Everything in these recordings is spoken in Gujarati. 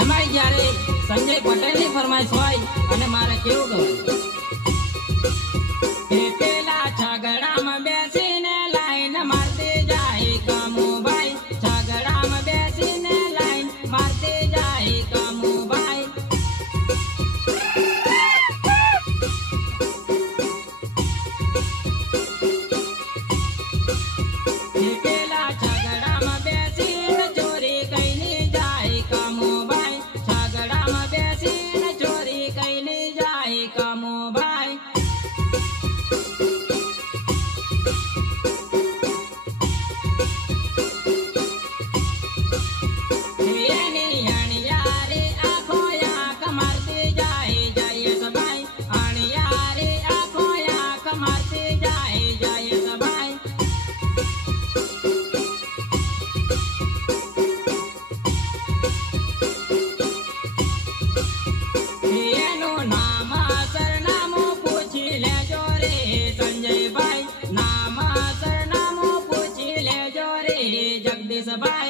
એમાં જયારે સંજય પટેલની ફરમાઈશ હોય અને મારે કેવું ગવાય પેલા છગડામાં બેસીને લાઈન મારતી જાય કમુભાઈ. બેસીને લાઈન મારતી જાય કમુભાઈ. પેલા kamu bai Marti jai jai sabai, ani yari akoya kamarti jai.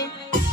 Thank you.